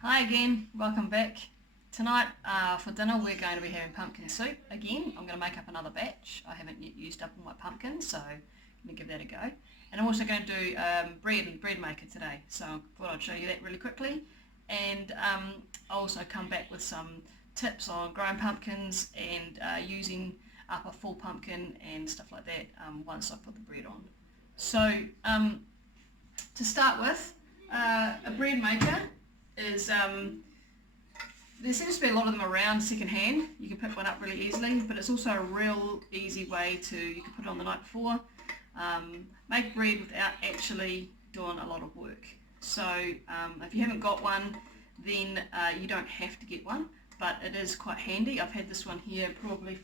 Hi again, welcome back. Tonight for dinner we're going to be having pumpkin soup again. I'm going to make up another batch. I haven't yet used up all my pumpkins, so I'm going to give that a go. And I'm also going to do bread maker today, so I thought I'd show you that really quickly. And I'll also come back with some tips on growing pumpkins and using up a full pumpkin and stuff like that once I put the bread on. So to start with, a bread maker is there seems to be a lot of them around second hand. You can pick one up really easily, but it's also a real easy way to, you can put it on the night before, make bread without actually doing a lot of work. So if you haven't got one, then you don't have to get one, but it is quite handy. I've had this one here probably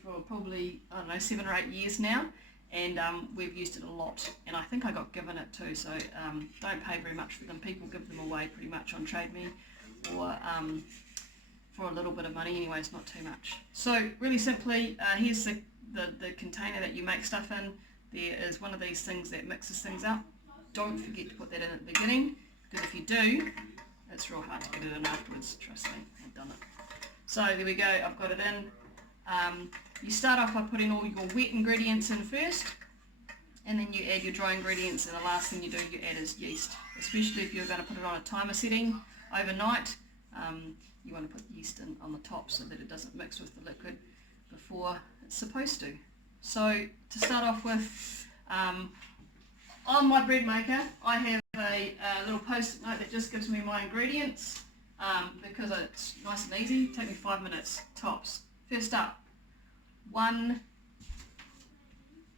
I don't know, 7 or 8 years now, and we've used it a lot, and I think I got given it too, so don't pay very much for them. People give them away pretty much on Trade Me, or for a little bit of money anyway. It's not too much. So really simply, here's the container that you make stuff in. There is one of these things that mixes things up. Don't forget to put that in at the beginning, because if you do, it's real hard to get it in afterwards. Trust me, I've done it. So there we go, I've got it in. You start off by putting all your wet ingredients in first, and then you add your dry ingredients, and the last thing you do you add is yeast. Especially if you're going to put it on a timer setting overnight, you want to put yeast in on the top so that it doesn't mix with the liquid before it's supposed to. So to start off with, on my bread maker I have a little post-it note that just gives me my ingredients, because it's nice and easy. Take me 5 minutes tops. First up,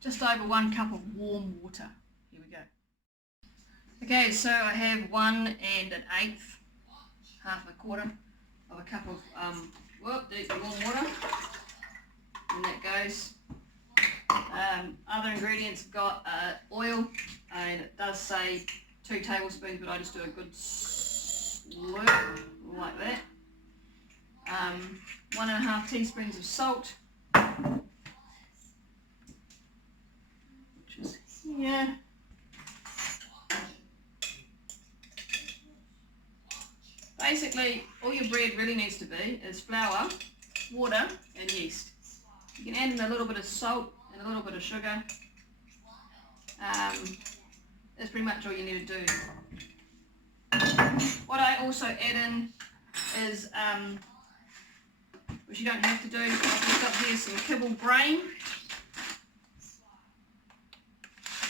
just over 1 cup of warm water. Here we go. Okay, so I have 1 1/8, half a quarter of a cup of warm water, and that goes. Other ingredients have got oil, and it does say 2 tablespoons, but I just do a good slurp like that. 1.5 teaspoons of salt, which is here. Basically, all your bread really needs to be is flour, water, and yeast. You can add in a little bit of salt and a little bit of sugar. That's pretty much all you need to do. What I also add in is, which you don't have to do, I've just got here some kibble grain.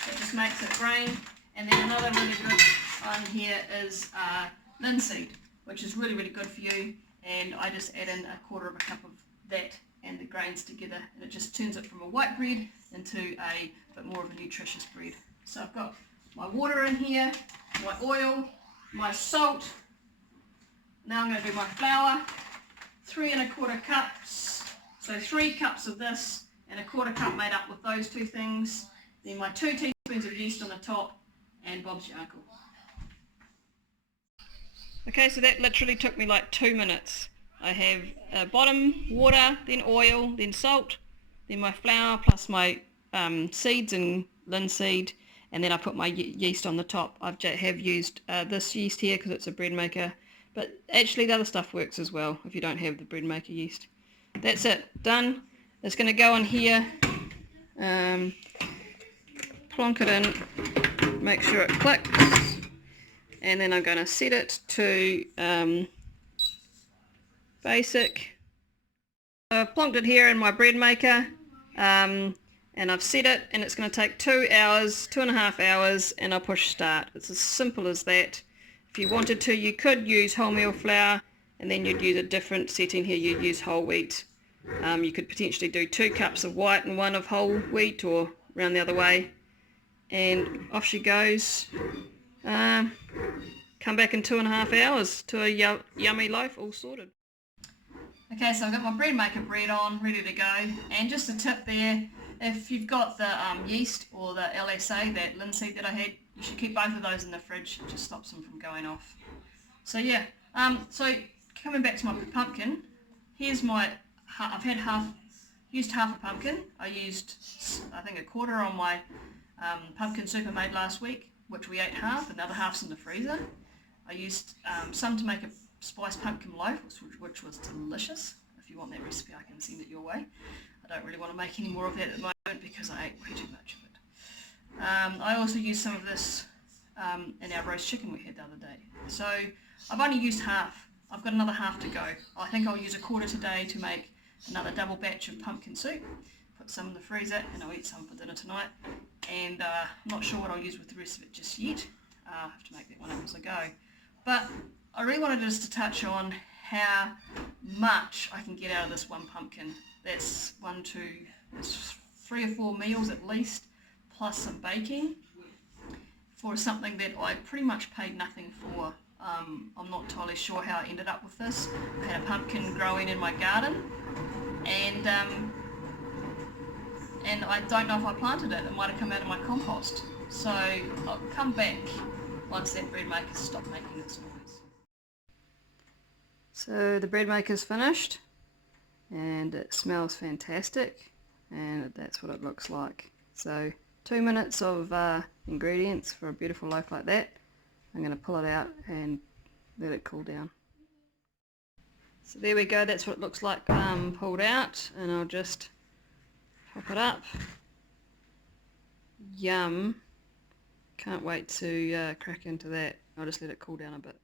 It just makes it grain. And then another really good one here is linseed, which is really, really good for you. And I just add in 1/4 of a cup of that and the grains together, and it just turns it from a white bread into a bit more of a nutritious bread. So I've got my water in here, my oil, my salt. Now I'm going to do my flour, 3 1/4 cups. So 3 cups of this and 1/4 cup made up with those 2 things. Then my 2 teaspoons of yeast on the top, and Bob's your uncle. Okay, so that literally took me like 2 minutes. I have bottom water, then oil, then salt, then my flour plus my seeds and linseed, and then I put my yeast on the top. I have used this yeast here because it's a bread maker, but actually the other stuff works as well if you don't have the bread maker yeast. That's it, done. It's going to go in here, plonk it in, make sure it clicks, and then I'm going to set it to basic. I've plonked it here in my bread maker, and I've set it, and it's going to take 2 hours, 2.5 hours, and I'll push start. It's as simple as that. If you wanted to, you could use wholemeal flour, and then you'd use a different setting here. You'd use whole wheat. You could potentially do 2 cups of white and 1 of whole wheat, or round the other way, and off she goes. Come back in 2.5 hours to a yummy loaf all sorted. Okay, so I've got my bread maker bread on, ready to go, and just a tip there, if you've got the yeast or the LSA, that linseed that I had, you should keep both of those in the fridge. It just stops them from going off. So yeah, so coming back to my pumpkin, here's my, I've used half a pumpkin. I used, I think, 1/4 on my pumpkin soup I made last week, which we ate half, and the other half's in the freezer. I used some to make spiced pumpkin loaf, which was delicious. If you want that recipe, I can send it your way. I don't really want to make any more of that at the moment because I ate way too much of it. I also used some of this in our roast chicken we had the other day. So I've only used half. I've got another half to go. I think I'll use a quarter today to make another double batch of pumpkin soup. Put some in the freezer and I'll eat some for dinner tonight. And I'm not sure what I'll use with the rest of it just yet. I'll have to make that one up as I go. But I really wanted just to touch on how much I can get out of this one pumpkin. That's that's 3 or 4 meals at least, plus some baking, for something that I pretty much paid nothing for. I'm not entirely sure how I ended up with this. I had a pumpkin growing in my garden, and I don't know if I planted it. It might have come out of my compost. So I'll come back once that bread maker stopped making its noise. So the bread maker's finished, and it smells fantastic, and that's what it looks like. So 2 minutes of ingredients for a beautiful loaf like that. I'm going to pull it out and let it cool down. So there we go, that's what it looks like pulled out, and I'll just pop it up. Yum. Can't wait to crack into that. I'll just let it cool down a bit.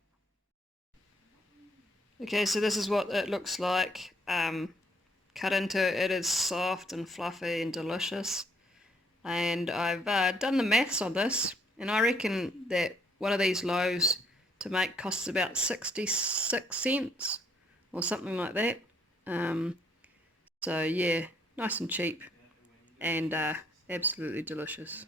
Okay, so this is what it looks like. Cut into it is soft and fluffy and delicious. And I've done the maths on this, and I reckon that one of these loaves to make costs about 66 cents or something like that. So yeah, nice and cheap and absolutely delicious.